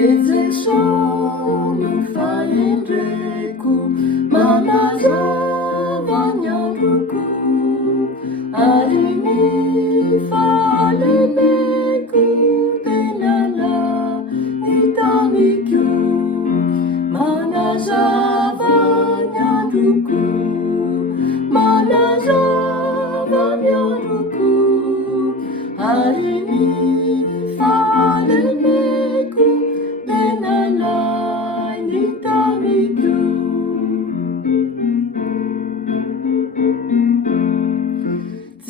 Eze sono faendreko manazava ny androko ary ny fahalemeko tena ny tamiko manazava ny androko manazava ny androko ary ny fahalemeko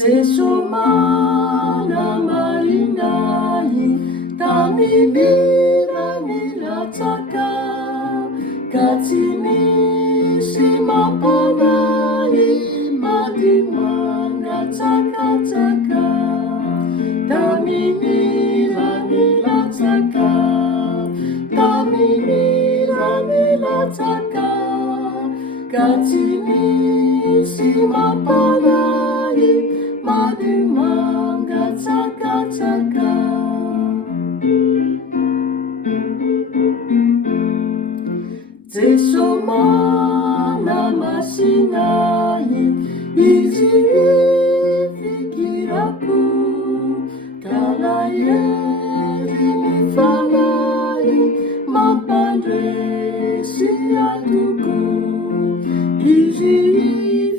Jesu mana marinai tamilira nilatsaka ka tsy misy mampanay mady mangatsakatsaka tamilira nilatsaka tamilira nilatsaka ka tsy misy mampanay mady mangatsakatsaka Jesu mana masinay izy fikirako kalahery ny fanay mampandresy atoko izy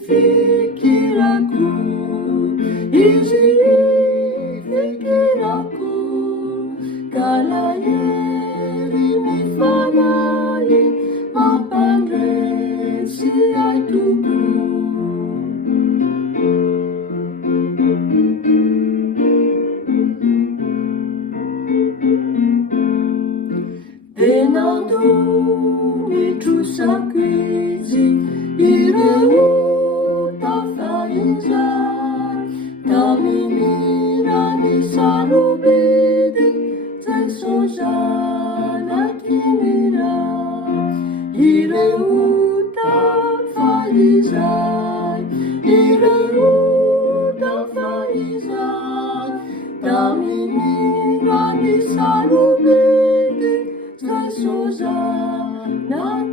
fikirako izy fikirako kalahery ny fanay mampandresy atoko Tenandony trosako izy ireo tafaizay taminirany sarobedy zay sozanakinira ireo tafaizay ireo tafaizay taminirany sarobedy zay sozanakinira